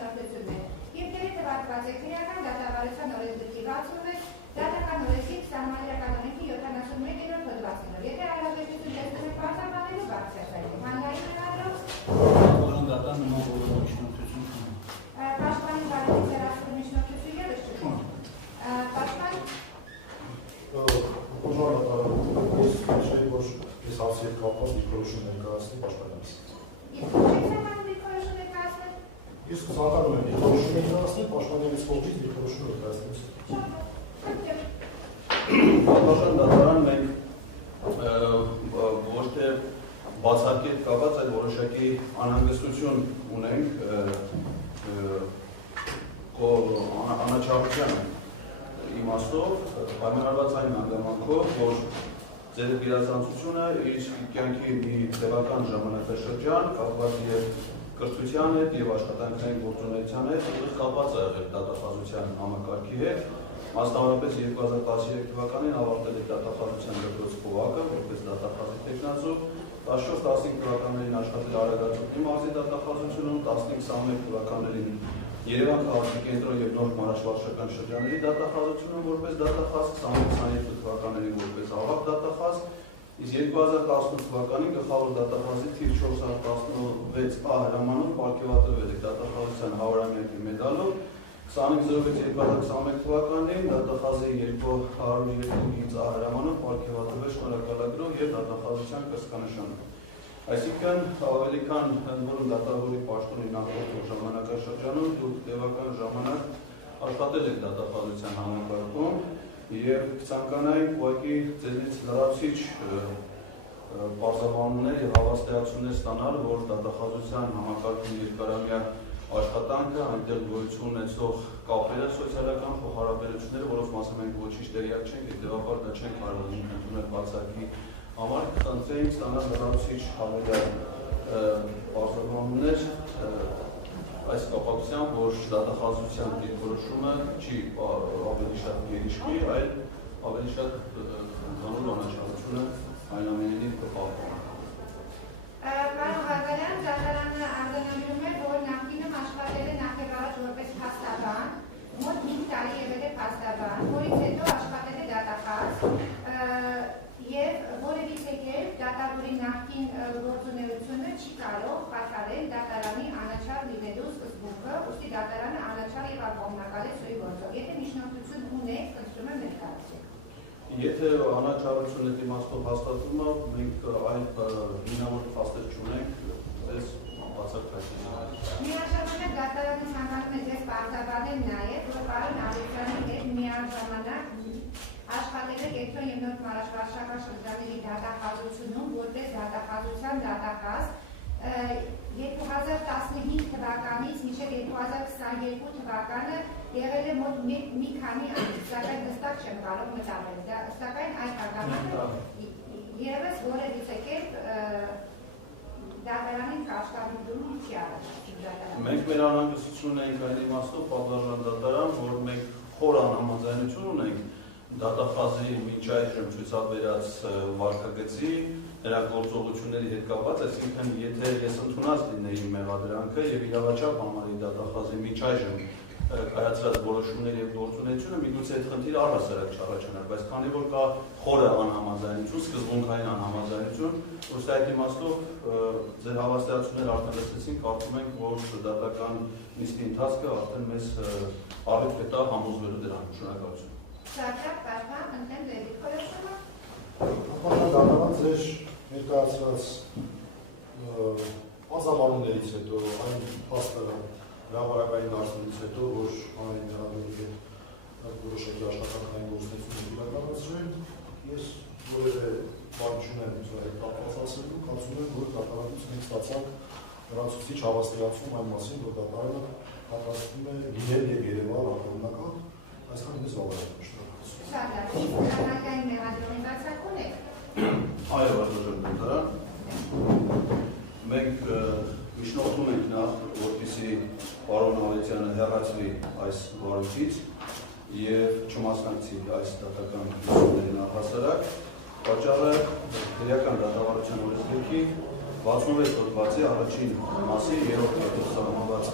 միջնորդություններ։ Եվ դերը թվարկված է քրեական դատավարության օրենսգրքի 66, դատական օրենսի 20 կանոնի 71-րդ հոդվածներով։ Եթե հարաբերություն տեսնում եք պարզաբանելու բարձրացնում, հանրային մեղադրով դատան նման բոլոր միջնորդություն չունի։ Պաշտպանի բարելից երասկու միջնորդություն ևս չունի։ Պաշտպան ես նշեի, որ ես հարցի հետ կապված դիրքորոշում ներկայացնի պաշտպանյանից։ Իսկ ինչ եք սականում դիրքորոշում ներկայացնել։ Ես ցանկանում եմ դիրքորոշում ներկայացնել, պաշտպանյանից կողմից դիրքորոշում ներկայացնել։ Պատասխան դատարան մենք ոչ թե բացառիկ կապված, այլ որոշակի անհանգստություն ունենք անաչառության իմաստով, պայմանավորված այն հանգամանքով, որ ձեր գերազանցությունը իր կյանքի մի տևական ժամանակաշրջան կապված եւ կրթության հետ եւ աշխատանքային գործունեության հետ կապված է եղել դատախազության համակարգի հետ։ Մասնավորապես 2013 թվականին ավարտել է դատախազության դպրոց խոհակը որպես դատախազի տեխնացու, 14-15 թվականներին աշխատել Արագածոտնի մարզի դատախազությունում, 15-21 թվականներին Երևան քաղաքի կենտրոն եւ Նոր մարաշվարչական շրջանների դատախազությունում որպես դատախազ, 20-22 թվականներին որպես ավագ դատախազ, իսկ 2018 թվականին գլխավոր դատախազի թիվ 416A հրամանով պարգևատրվել է դատախազության 100-ամյակի մեդալով, 25/06/2021 թվականին դատախազի 202-ից հրամանով պարգևատրվել շնորհակալագրով եւ դատախազության կրծքանշանով։ Այսինքն ավելի քան ընդորում դատավորի պաշտոնի նախորդ ժամանակաշրջանում դուք տևական ժամանակ աշխատել եք դատախազության համակարգում եւ կցանկանայի ուղղակի ձեզնից լրացիչ պարզաբանումներ եւ հավաստիացումներ ստանալ, որ դատախազության համակարգի երկարամյա աշխատանքը, այնտեղ գոյություն ունեցող կապերը, սոցիալական փոխհարաբերությունները, որով մասը մենք ոչինչ տեղյակ չենք, հետեւաբար դա չենք կարող ընդունել բացառքի համար, կխնդրեինք ստանալ լրացիչ հավելյալ պարզաբանումներ այս կապակցությամբ, որ դատախազության դիրքորոշումը չի ավելի շատ գերիշխի, այլ ավելի շատ ընդհանուր անաչառությունը այնուամենայնիվ կպահպանվի։ Պարոն Ղազարյան, դատարանը արձանագրում է, որ նախկինում աշխատել է նախ առաջ որպես փաստաբան, մոտ 5 տարի եղել է փաստաբան, որից հետո աշխատել է դատախազ եւ որևիցե կերպ դատավորի նախկին գործունեությունը չի կարող խաթարել դատարանի անաչառ լինելու սկզբունքը, ուստի դատարանը անաչառ եւ ակողմնակալ է սույի գործով։ Եթե միջնորդություն ունեք, խնդրում եմ ներկայացրեք։ Եթե անաչառությունը իմաստով հաստատվում է, մենք այլ հիմնավոր փաստեր չունենք, այս բացատրական։ Միաժամանակ դատարանը ցանկանում է ձեզ պարզաբանել նաեւ, որ պարոն Ալեքսանդրի հետ միաժամանակ աշխատել է Կենտրոն եւ Նոր մարաշվարչական շրջանների դատախազությունում որպես դատախազության դատախազ 2015 թվականից մինչև 2022 թվականը եղել է մոտ մի քանի ամիս, սակայն հստակ չեմ կարող մտածել, սակայն այդ հանգամանքը ևս որևիցե կերպ դատարանին կաշկանդում չի առաջացել։ Մենք մեր անհանգստությունն ենք այն իմաստով պատվարժան դատարան, որ մենք խոր անհամաձայնություն ունենք դատախազի մինչ այժմ ցույցաբերած վարքագծի նրա գործողությունների հետ կապված, այսինքն եթե ես ընդունած լինեի մեղադրանքը եւ իրավաչափ համարի դատախազի մինչ այժմ կայացրած որոշումների եւ գործունեությունը, միգուցե այդ խնդիրը առհասարակ չառաջանար, բայց քանի որ կա խորը անհամաձայնություն, սկզբունքային անհամաձայնություն, ըստ այդ իմաստով ձեր հավաստիացումները արդեն լսեցինք, կարծում ենք, որ դատական նիստի ընթացքը արդեն մեզ առիթ կտա համոզվելու դրան։ Շնորհակալություն։ Շարժակ պաշտպան ընդեմ ձեր դիրքորոշումը։ Պաշտպան դատարան ձեր ներկայացրած պարզաբանումներից հետո այն փաստերը հրավարակային դարձնից հետո, որ հանրային մեղադրողի հետ որոշակի աշխատանքային գործունեություն իրականացրել, ես որևէ բան չունեմ կապված ասելու, կարծում եմ, որ դատարանից մենք ստացանք լրացուցիչ հավաստիացում այն մասին, որ դատարանը պատրաստվում է լինել եւ երևալ ակողմնակալ, այսքան ինձ վավերացնում եմ։ Շարժակ, հանրային մեղադրողի բացակում եք։ Այո, բարձրաճան դատարան։ Մենք միջնորդում ենք նախ, որպեսզի պարոն Ավետյանը հեռացվի այս վարույթից եւ չմասնակցի այս դատական լուսումներին առհասարակ, պատճառը քրեական դատավարության օրենսգրքի 66 հոդվածի առաջին մասի 3-րդ կետով սահմանված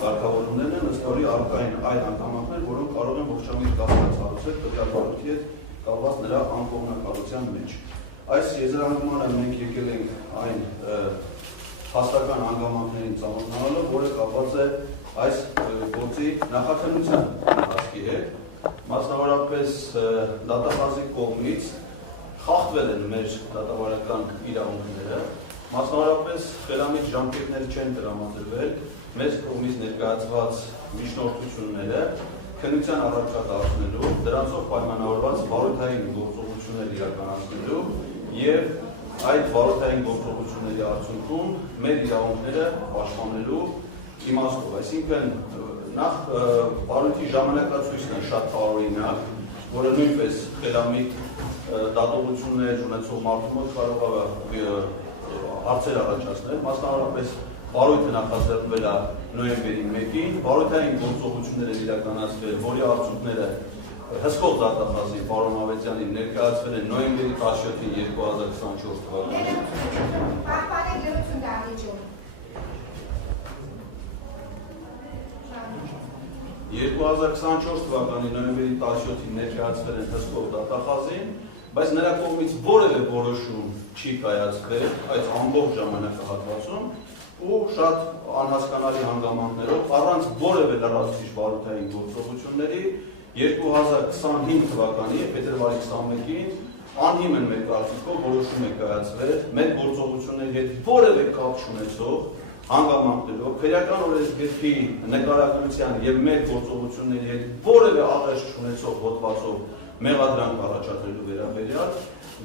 կարգավորումներն են ըստ որի առկային այդ հանգամանքներ, որոնք կարող են ողջամիտ կազմած հարուցել տվյալ վարույթի հետ կապված նրա անկողմնակալության մեջ։ Այս եզրահանգմանը մենք եկել ենք այն հաստական հանգամանքներին ծանոթանալով, որը կապված է այս գործի նախաքննության ընթացքի հետ, մասնավորապես դատախազի կողմից խախտվել են մեր դատավարական իրավունքները, մասնավորապես խելամիտ ժամկետներ չեն տրամադրվել մեզ կողմից ներկայացված միջնորդությունները քննության առարկա դարձնելու, դրանցով պայմանավորված վարույթային գործողություններ իրականացնելու եւ այդ վարույթային գործողությունների արդյունքում մեր իրավունքները պաշտպանելու իմաստով, այսինքն նախ վարույթի ժամանակացույցն է շատ տարօրինակ, որը նույնպես խելամիտ դատողություններ ունեցող մարդու մոտ կարող է հարցեր առաջացնել, մասնավորապես վարույթը նախաձեռնվել է նոյեմբերի 1-ին, վարույթային գործողությունները իրականացվել, որի արդյունքները հսկող դատախազի պարոն Ավետյանին ներկայացվել են նոյեմբերի 17-ին 2024 թվականին։ Պահպանեք լրություն դահլիճում։ 2024 թվականի նոյեմբերի 17-ին ներկայացվել են հսկող դատախազին, բայց նրա կողմից որևէ որոշում չի կայացվել այս ամբողջ ժամանակահատվածում ու շատ անհասկանալի հանգամանքներով առանց որևէ լրացուցիչ վարույթային գործողությունների 2025 թվականի փետրվարի 21-ին անհիմն մեր կարծիքով որոշում է կայացվել մեր գործողությունների հետ որևէ կապ չունեցող հանգամանքներով, քրեական օրենսգրքի նկարագրության եւ մեր գործողությունների հետ որևէ աղերս չունեցող հոդվածով մեղադրանք առաջադրելու վերաբերյալ,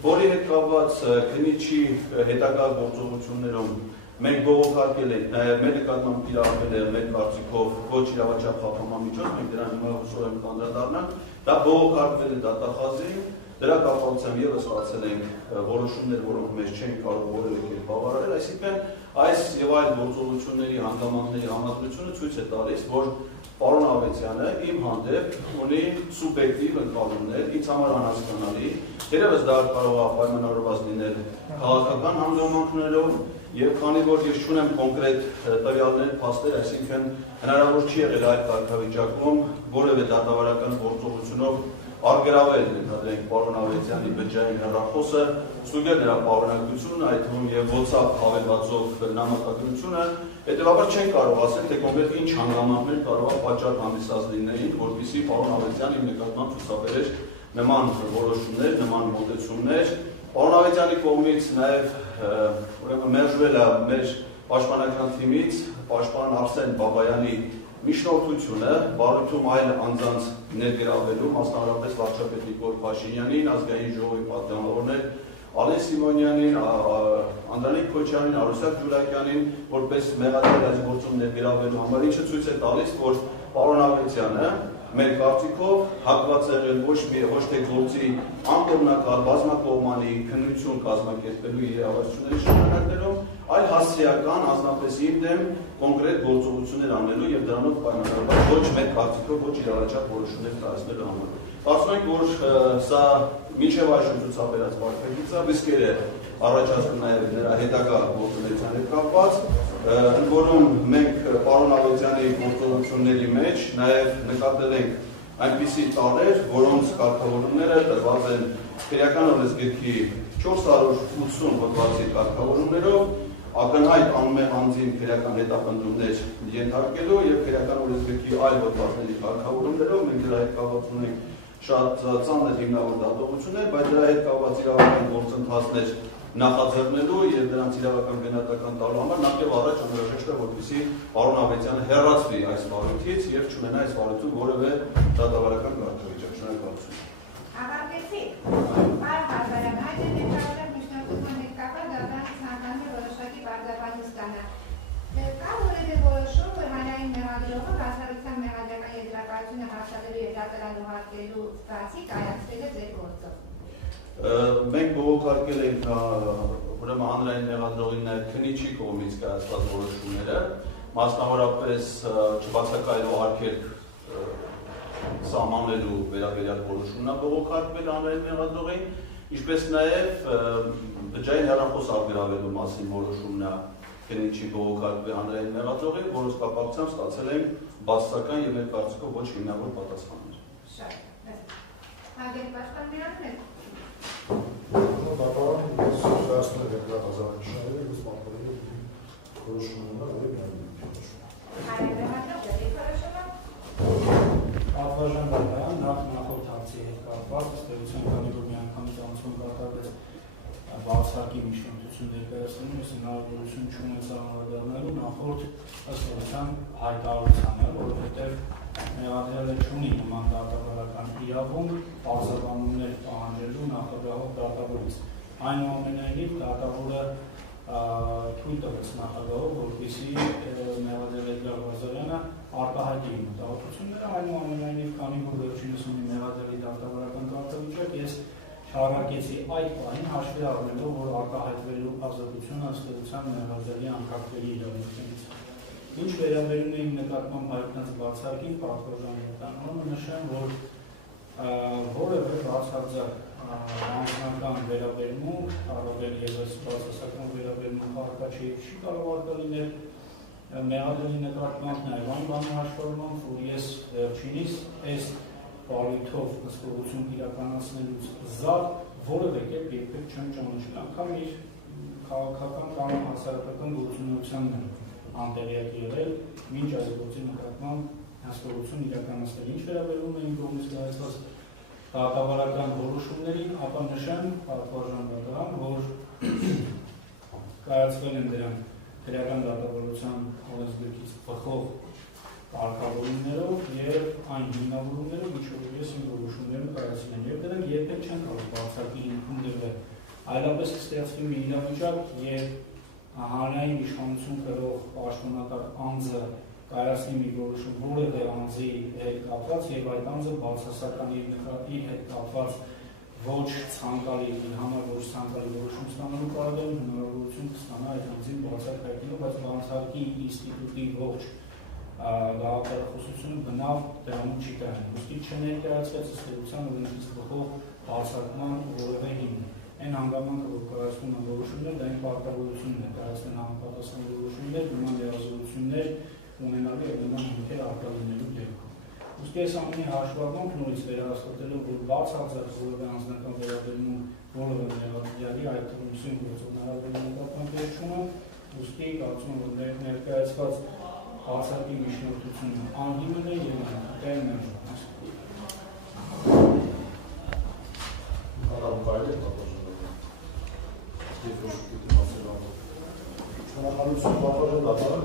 որի հետ կապված քննիչի հետագա գործողություններում մենք բողոքարկել ենք, նաև մեր նկատմամբ կիրառվել է մեր կարծիքով ոչ իրավաչափ խախտումամիջոց, մենք դրան հիմա հուսով ենք կանդրադառնանք, դա բողոքարկվել է դատախազին, դրա կապակցությամբ ևս ստացել ենք որոշումներ, որոնք մեզ չեն կարող որևէ կերպ բավարարել, այսինքն այս եւ այլ գործողությունների հանգամանքների համադրությունը ցույց է տալիս, որ պարոն Ավետյանը իմ հանդեպ ունի սուբյեկտիվ ընկալումներ, ինձ համար անհասկանալի, թերևս դա կարող է պայմանավորված լինել քաղաքական հանգամանքներով, եւ քանի որ ես չունեմ կոնկրետ տվյալներ, փաստեր, այսինքն հնարավոր չի եղել այդ կարգավիճակում որևէ դատավարական գործողությունով արգելավել ենթադրենք պարոն Ավետյանի բջջային հեռախոսը, ստուգել նրա պարունակությունը, այդ թվում եւ WhatsApp հավելվածով նամակագրությունը, հետեւաբար չեն կարող ասել, թե կոնկրետ ինչ հանգամանքներ կարող է պատճառ հանդիսած լինեին, որպեսզի պարոն Ավետյանը իմ նկատմամբ ցուցաբերեր նման որոշումներ, նման մոտեցումներ։ Պարոն Ավետյանի կողմից նաեւ ուրեմն մերժվել է մեր պաշտպանական թիմից պաշտպան Արսեն Բաբայանի միջնորդությունը վարույթում այլ անձանց ներգրավելու, մասնավորապես վարչապետ Նիկոլ Փաշինյանին, ազգային ժողովի պատգամավորներ Ալեն Սիմոնյանին, Անդրանիկ Քոչարյանին, Արուսակ Ջուրակյանին, որպես մեղադար այս գործում ներգրավելու համար, ինչը ցույց է տալիս, որ պարոն Ավետյանը մեր կարծիքով հակված եղել ոչ թե գործի անկողմնակալ բազմակողմանի քննություն կազմակերպելու իրավասությունների շրջանակներում, այլ հասցեական անձնապես իր դեմ կոնկրետ գործողություններ անելու եւ դրանով պայմանավորված ոչ մեր կարծիքով ոչ իրավաչափ որոշումներ կայացնելու համար։ Կարծում ենք, որ սա մինչև այժմ ցուցաբերած վարքագիծը ռիսկեր է առաջացնում նաեւ նրա հետագա գործունեության հետ կապված, ընդ որում մենք պարոն Ավետյանի գործողությունների մեջ նաեւ նկատել ենք այնպիսի տարրեր, որոնց կարգավորումները տրված են քրեական օրենսգրքի 480 հոդվածի կարգավորումներով, ակնհայտ անմեղ անձին քրեական հետապնդումներ ենթարկելու եւ քրեական օրենսգրքի այլ հոդվածների կարգավորումներով մենք դրա հետ կապված ունենք շատ ծանր հիմնավոր դատողություններ, բայց դրա հետ կապված իրավական գործընթացներ նախաձեռնելու եւ դրանց իրավական գնահատական տալու համար նախ եւ առաջ անհրաժեշտ է որպեսզի պարոն Ավետյանը հեռացվի այս վարույթից եւ չունենա այս վարույթում որևէ դատավարական կարգավիճակ։ Շնորհակալություն։ Ավարտեցիք։ Պարոն Ղազարյան, այդ ներկայացրած միջնորդության հետ կապված դատարանը ցանկանում է որոշակի պարզաբանություն ստանալ։ Կա որևէ որոշում, որ հանրային մեղադրողը կազմակերպության մեղադրական եզրակացությունը հաստատելու եւ դատարան ուղարկելու բացի կայացրել է ձեր գործով։ Մենք բողոքարկել ենք ուրեմն հանրային մեղադրողի նաև քննիչի կողմից կայացված որոշումները, մասնավորապես չբացակայելու արգելք սահմանելու վերաբերյալ որոշումն է բողոքարկվել հանրային մեղադրողին, ինչպես նաև բջջային հեռախոս արգելավելու մասին որոշումն է Քննիչի բողոքարկի հանրային մեղադրողի, որոնց կապակցությամբ ստացել են բացասական եւ մեր կարծիքով ոչ հիմնավոր պատասխաններ։ Շատ։ Հարգելի պաշտպաններ, Դատարանը ներկայացնում է դեպքատազարությունները, իսկ մատուցել է որոշումները, որը Պատվարժան դատարան նախորդ հարցի հետ կապված ըստ էության քանի որ միանգամից անցում կատարվեց բացառքի միջնորդություն ներկայացնելու, ես հնարավորություն չունեցա անդրադառնալու նախորդ ըստ էության հայտարարությանը, որովհետև մեղադրյալը չունի նման դատավարական իրավունք պարզաբանումներ պահանջելու նախագահող դատավորից։ Այնուամենայնիվ դատավորը թույլ տվեց նախագահով, որպեսզի մեղադրյալ Էդգար Ղազարյանը արտահայտի իր մտահոգությունները, այնուամենայնիվ քանի որ վերջինս ունի մեղադրյալի դատավարական կարգավիճակ, ես չառարկեցի այդ պահին հաշվի առնելով, որ արտահայտվելու ազատությունը ըստ էության մեղադրյալի անկարգելի իրավունքներից։ Ինչ վերաբերում է իմ նկատմամբ հայտնած բացարկին, պատվարժան դատարանը նշեմ, որ որևէ բացարձակ անձնական վերաբերմունք, առավել ևս բացասական վերաբերմունք առկա չի կարող արկա լինել մեղադրյալի նկատմամբ, նաև այն բանի հաշվառմամբ, որ ես վերջինիս այս բարույթով հսկողություն իրականացնելուց զատ որևէ կերպ երբեք չեմ ճանաչել, անգամ իր քաղաքական կամ հասարակական գործունեությանն եմ անտեղյակ եղել, մինչ այս գործի նկատմամբ հսկողություն իրականացնել։ Ինչ վերաբերում է իմ կողմից կայացված դատավարական որոշումներին, ապա նշեմ պատվարժան դատարան, որ կայացվել են դրանք քրեական դատավարության օրենսգրքից բխող կարգավորումներով եւ այն հիմնավորումներով, ինչով ես իմ որոշումները կայացրել եմ, եւ դրանք երբեք չեն կարող բացառքի հիմքում դրվել։ Այլապես ստեղծվի մի իրավիճակ, երբ հանրային իշխանություն կրող պաշտոնատար անձը կայացնի մի որոշում որևէ անձի հետ կապված եւ այդ անձը բացասական իր հետ կապված ոչ ցանկալի իր համար ոչ ցանկալի որոշում ստանալու կարողություն հնարավորություն կստանա այդ անձին բացակայելու, բայց բացարկի ինստիտուտի ողջ գաղափարախոսությունը բնավ դրանում չի կայանում։ Ուստի չներկայացվեց ըստ էության օրենքից բխող բացարկման որևէ հիմք։ Այն հանգամանքը, որ կայացնում են որոշումներ, դա այն պարտավորությունն է կայացնել համապատասխան որոշումներ, նման լիազորություններ ունենալու եւ նման հիմքեր արկա լինելու դեպքում։ Ուստի այս ամենի հաշվառմամբ նորից վերահաստատելով, որ բացարձակ որևէ անձնական վերաբերմունք որևէ մեղադրյալի այդ թվում սույն գործողությունների նկատմամբ չունեմ, ուստի կարծում եմ, որ ներկայացված բացարկի միջնորդությունը անհիմն է եւ անհետաձգելի է։ Շնորհակալություն պատվարժան դատարան